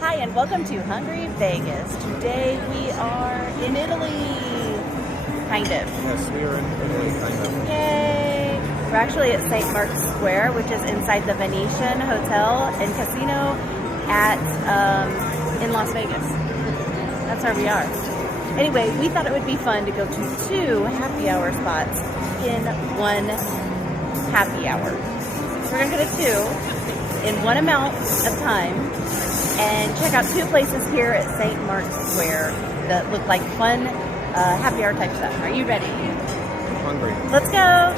Hi, and welcome to Hungry Vegas. Today we are in Italy, kind of. Yes, we are in Italy, kind of. Yay! We're actually at St. Mark's Square, which is inside the Venetian Hotel and Casino in Las Vegas. That's where we are. Anyway, we thought it would be fun to go to 2 happy hour spots in one happy hour. So we're going to go to 2 in one amount of time and check out 2 places here at St. Mark's Square that look like fun happy hour type stuff. Are you ready? I'm hungry. Let's go!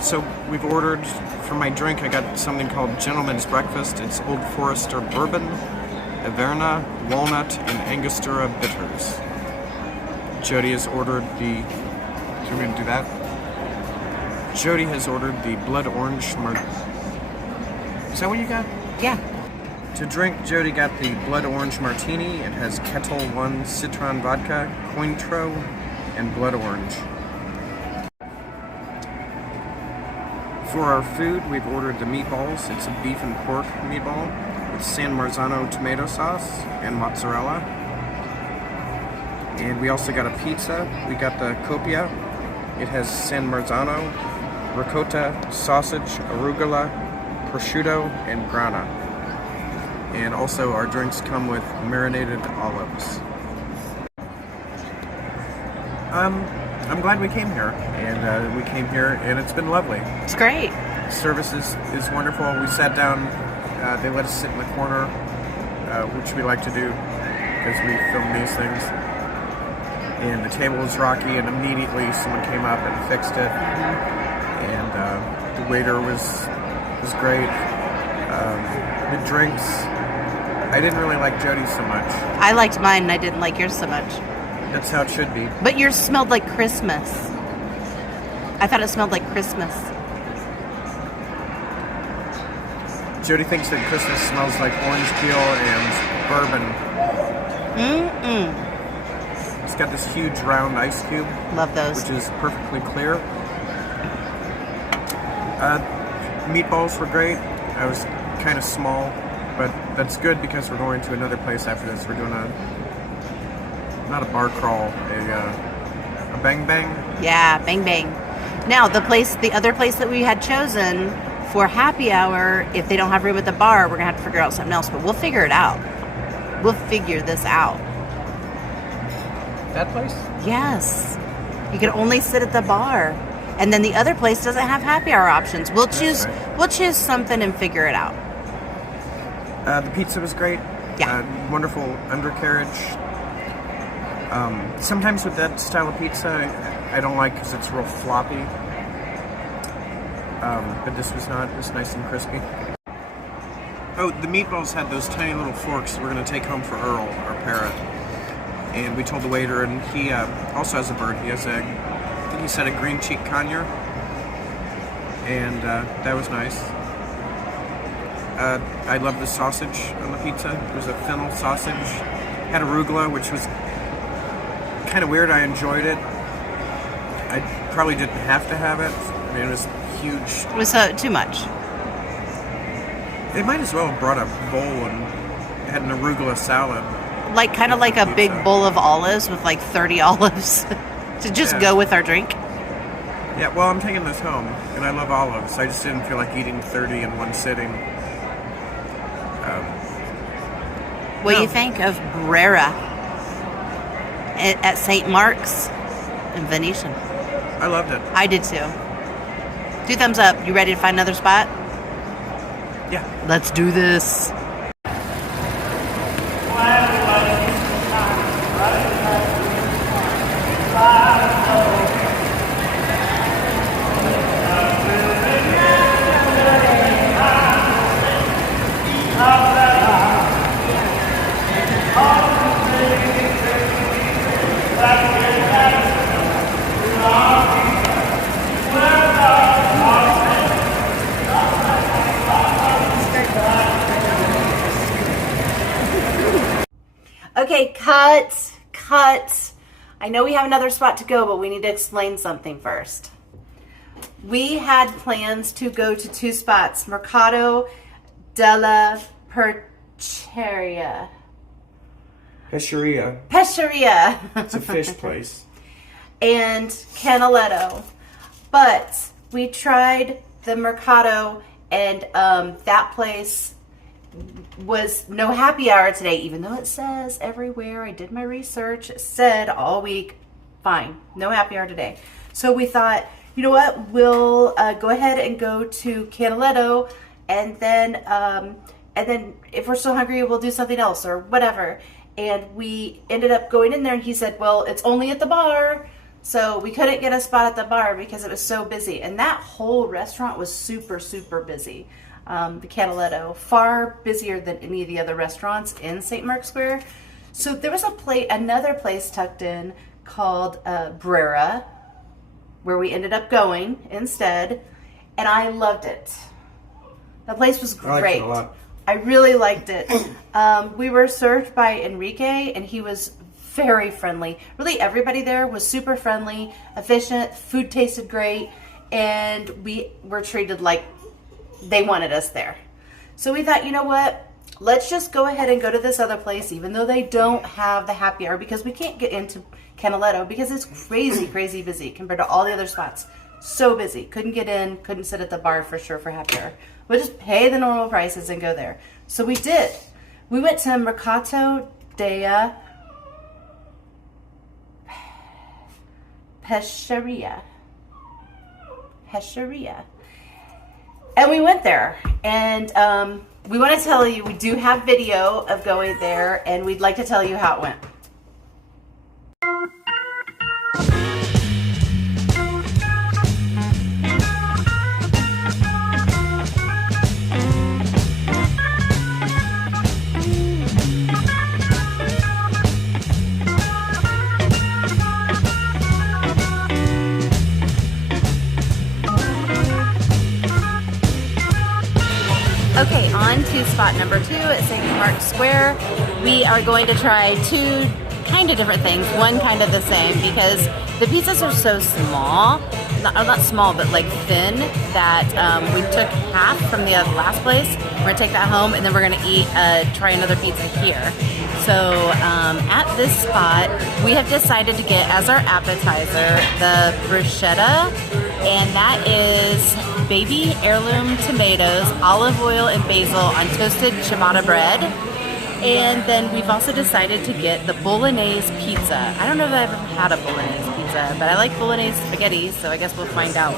So we've ordered, for my drink, I got something called Gentleman's Breakfast. It's Old Forester Bourbon, Averna, Walnut, and Angostura bitters. Jody has ordered the... Do you want me to do that? Jody has ordered the Blood Orange Is that what you got? Yeah. To drink, Jody got the Blood Orange Martini. It has Ketel One Citron Vodka, Cointreau, and Blood Orange. For our food, we've ordered the meatballs. It's a beef and pork meatball with San Marzano tomato sauce and mozzarella. And we also got a pizza. We got the copia. It has San Marzano, ricotta, sausage, arugula, prosciutto, and grana. And also our drinks come with marinated olives. I'm glad we came here, and we came here, and it's been lovely. It's great. Service is wonderful. We sat down, they let us sit in the corner, which we like to do because we film these things. And the table was rocky, and immediately someone came up and fixed it. And the waiter was great. The drinks, I didn't really like Jody's so much. I liked mine, and I didn't like yours so much. That's how it should be. But yours smelled like Christmas. I thought it smelled like Christmas. Jody thinks that Christmas smells like orange peel and bourbon. It's got this huge round ice cube. Love those. Which is perfectly clear. Meatballs were great. I was kind of small, but that's good because we're going to another place after this. We're doing not a bar crawl, a bang bang. Yeah, bang bang. Now the other place that we had chosen for happy hour, if they don't have room at the bar, we're gonna have to figure out something else. But we'll figure it out. We'll figure this out. That place? Yes. You can only sit at the bar, and then the other place doesn't have happy hour options. We'll choose. Right. We'll choose something and figure it out. The pizza was great. Yeah. Wonderful undercarriage. Sometimes with that style of pizza, I don't like because it's real floppy. But this was not. It was nice and crispy. Oh, the meatballs had those tiny little forks we're going to take home for Earl, our parrot. And we told the waiter, and he also has a bird. He has I think he said a green cheek conure. And that was nice. I love the sausage on the pizza. It was a fennel sausage. Had arugula, which was kind of weird. I enjoyed it. I probably didn't have to have it. I mean, it was huge. It was too much. They might as well have brought a bowl and had an arugula salad. Kind of like a big bowl of olives with like 30 olives to just go with our drink. Yeah, well, I'm taking this home, and I love olives. I just didn't feel like eating 30 in one sitting. What do you think of Brera at St. Mark's in Venetian? I loved it. I did too. 2 thumbs up. You ready to find another spot? Yeah. Let's do this. cut. I know we have another spot to go, but we need to explain something first. We had plans to go to 2 spots, Mercato, Della, Pescheria. Pescheria. It's a fish place. And Canaletto. But we tried the Mercato, and that place was no happy hour today, even though it says everywhere. I did my research. It said all week, fine, no happy hour today. So we thought, you know what, we'll go ahead and go to Canaletto, and then if we're still hungry, we'll do something else or whatever. And we ended up going in there, and he said, well, it's only at the bar. So we couldn't get a spot at the bar because it was so busy. And that whole restaurant was super, super busy. The Canaletto, far busier than any of the other restaurants in St. Mark's Square. So there was another place tucked in called Brera, where we ended up going instead, and I loved it. The place was great. I liked it a lot. I really liked it. We were served by Enrique, and he was very friendly. Really, everybody there was super friendly, efficient, food tasted great, and we were treated like they wanted us there. So we thought, you know what? Let's just go ahead and go to this other place, even though they don't have the happy hour, because we can't get into Canaletto because it's crazy, crazy busy compared to all the other spots. So busy. Couldn't get in, couldn't sit at the bar for sure for happy hour. We'll just pay the normal prices and go there. So we did. We went to Mercato, Della, Pescheria. And we went there, and we want to tell you, we do have video of going there, and we'd like to tell you how it went. Okay, on to spot number 2 at St. Mark's Square. We are going to try 2 kind of different things, one kind of the same, because the pizzas are so small, not small, but like thin, that we took half from the last place. We're gonna take that home, and then we're gonna try another pizza here. So at this spot, we have decided to get as our appetizer the bruschetta, and that is baby heirloom tomatoes, olive oil, and basil on toasted ciabatta bread. And then we've also decided to get the bolognese pizza. I don't know if I've ever had a bolognese pizza, but I like bolognese spaghetti, so I guess we'll find out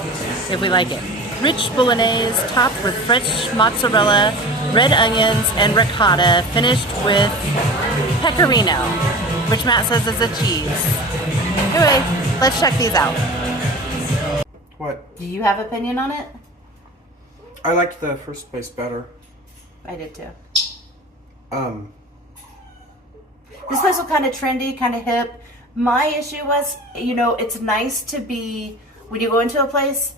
if we like it. Rich bolognese topped with fresh mozzarella, red onions, and ricotta, finished with pecorino, which Matt says is a cheese. Anyway, let's check these out. What? Do you have opinion on it? I liked the first place better. I did too. This place was kind of trendy, kind of hip. My issue was, you know, it's nice to be, when you go into a place,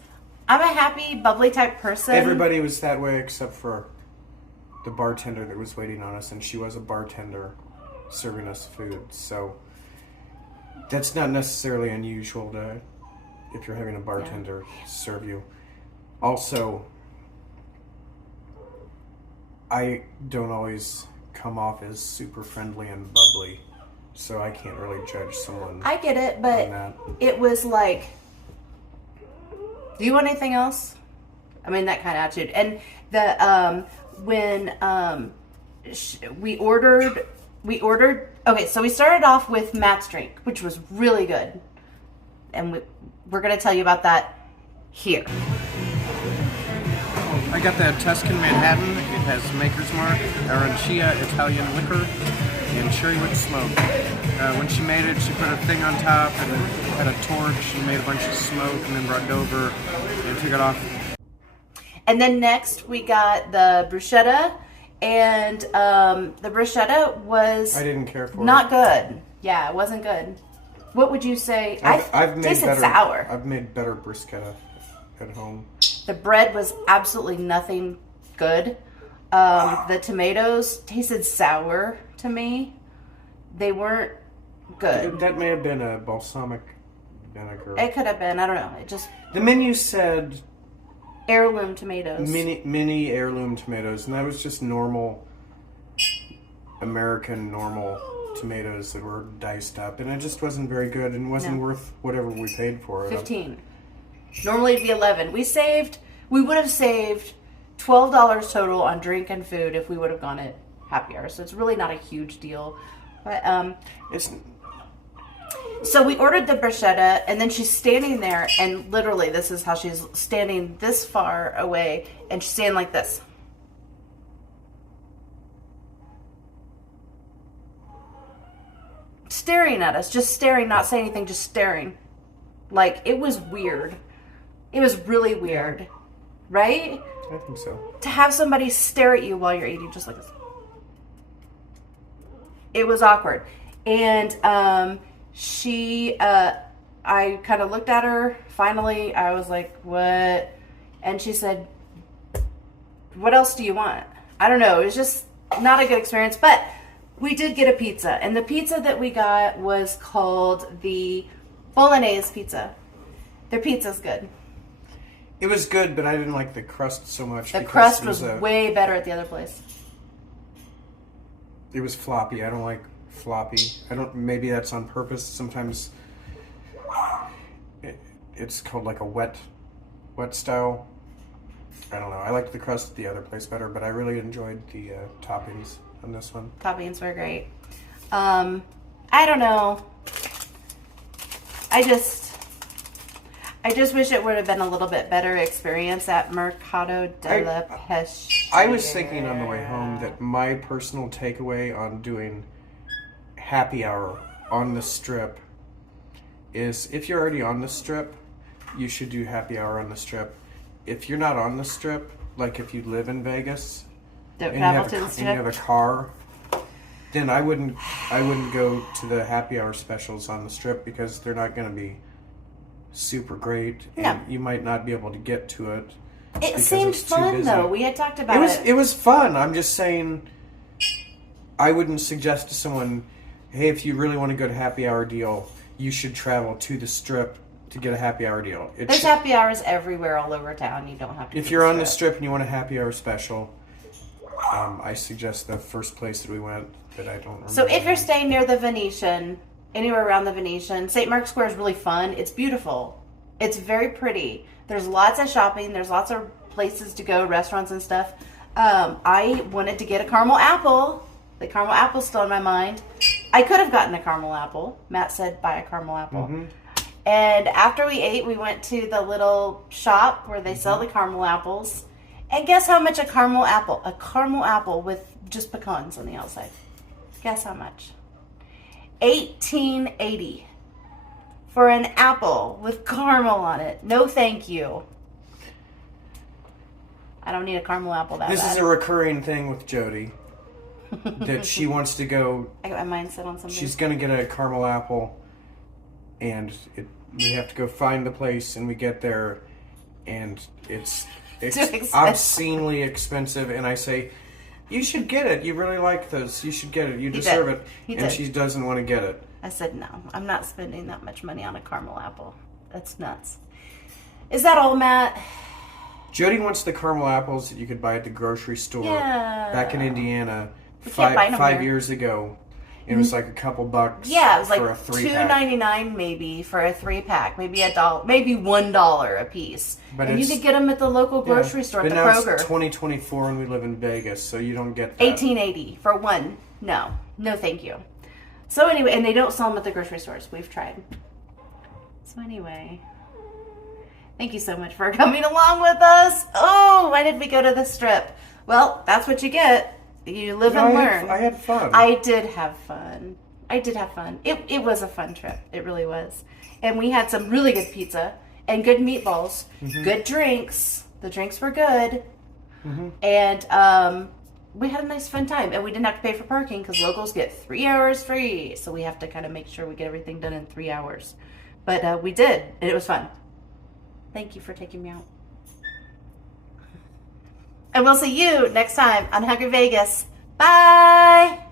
I'm a happy, bubbly type person. Everybody was that way except for the bartender that was waiting on us, and she was a bartender serving us food. So that's not necessarily unusual to, if you're having a bartender serve you. Also, I don't always come off as super friendly and bubbly, so I can't really judge someone. I get it, but it was like, do you want anything else? I mean, that kind of attitude. And the when we ordered. Okay, so we started off with Matt's drink, which was really good, and we're going to tell you about that here. I got the Tuscan Manhattan. It has Maker's Mark, Arancia Italian liquor, and cherrywood smoke. When she made it, she put a thing on top and had a torch and made a bunch of smoke, and then brought it over and took it off. And then next we got the bruschetta, and the bruschetta was I didn't care for not good. Yeah, it wasn't good. What would you say? I've made tasted better, sour. I've made better bruschetta at home. The bread was absolutely nothing good. The tomatoes tasted sour to me. They weren't good. That may have been a balsamic vinegar. It could have been. I don't know. It just The menu said heirloom tomatoes. mini heirloom tomatoes, and that was just normal American normal tomatoes that were diced up, and it just wasn't very good and wasn't worth whatever we paid for it. 15. Normally it'd be 11. We would have saved $12 total on drink and food if we would have gone at happy hour. So it's really not a huge deal. But It's so we ordered the bruschetta, and then she's standing there, and literally this is how she's standing this far away, and she's standing like this. Staring at us, just staring, not saying anything, just staring. Like, it was weird. It was really weird. Right? I think so. To have somebody stare at you while you're eating just like this. It was awkward. And I kind of looked at her. Finally, I was like, what? And she said, what else do you want? I don't know. It was just not a good experience. But we did get a pizza. And the pizza that we got was called the Bolognese pizza. Their pizza's good. It was good, but I didn't like the crust so much. The crust was way better at the other place. It was floppy. I don't like floppy. Maybe that's on purpose. Sometimes it's called like a wet style. I don't know. I liked the crust at the other place better, but I really enjoyed the toppings on this one. Toppings were great. I don't know. I just wish it would have been a little bit better experience at Mercato Della Pescheria. I was thinking on the way home that my personal takeaway on doing happy hour on the Strip is if you're already on the Strip, you should do happy hour on the Strip. If you're not on the Strip, like if you live in Vegas and you have a car, then I wouldn't go to the happy hour specials on the Strip because they're not going to be super great, and you might not be able to get to it. It seemed fun though. We had talked about it. It was fun. I'm just saying, I wouldn't suggest to someone, hey, if you really want to go to happy hour deal, you should travel to the Strip to get a happy hour deal. There's happy hours everywhere all over town. You don't have to. If you're on the Strip and you want a happy hour special, I suggest the first place that we went that I don't remember. So if you're staying near the Venetian, anywhere around the Venetian, St. Mark's Square is really fun. It's beautiful. It's very pretty. There's lots of shopping. There's lots of places to go, restaurants and stuff. I wanted to get a caramel apple. The caramel apple's still in my mind. I could have gotten a caramel apple. Matt said buy a caramel apple. Mm-hmm. And after we ate, we went to the little shop where they sell the caramel apples. And guess how much a caramel apple with just pecans on the outside. Guess how much? $18.80 for an apple with caramel on it. No, thank you. I don't need a caramel apple that bad. This is a recurring thing with Jody. That she wants to go. I got my mind set on something. She's gonna get a caramel apple, and we have to go find the place, and we get there, and it's obscenely expensive. And I say, you should get it. You really like those. You should get it. You deserve it. And she doesn't want to get it. I said, no, I'm not spending that much money on a caramel apple. That's nuts. Is that all, Matt? Jody wants the caramel apples that you could buy at the grocery store back in Indiana five years ago. It was like a couple bucks. Yeah, it was like for a 3-pack. $2.99 maybe for a 3-pack, maybe $1, maybe $1 a piece. And you could get them at the local grocery store at the Kroger. But now it's 2024 and we live in Vegas, so you don't get that. $18.80 for one. No, thank you. So anyway, and they don't sell them at the grocery stores. We've tried. So anyway, thank you so much for coming along with us. Oh, why did we go to the Strip? Well, that's what you get. You live and learn. I had fun. I did have fun. It was a fun trip. It really was. And we had some really good pizza and good meatballs, good drinks. The drinks were good. And we had a nice fun time. And we didn't have to pay for parking because locals get 3 hours free. So we have to kind of make sure we get everything done in 3 hours. But we did. And it was fun. Thank you for taking me out. And we'll see you next time on Hungry Vegas. Bye!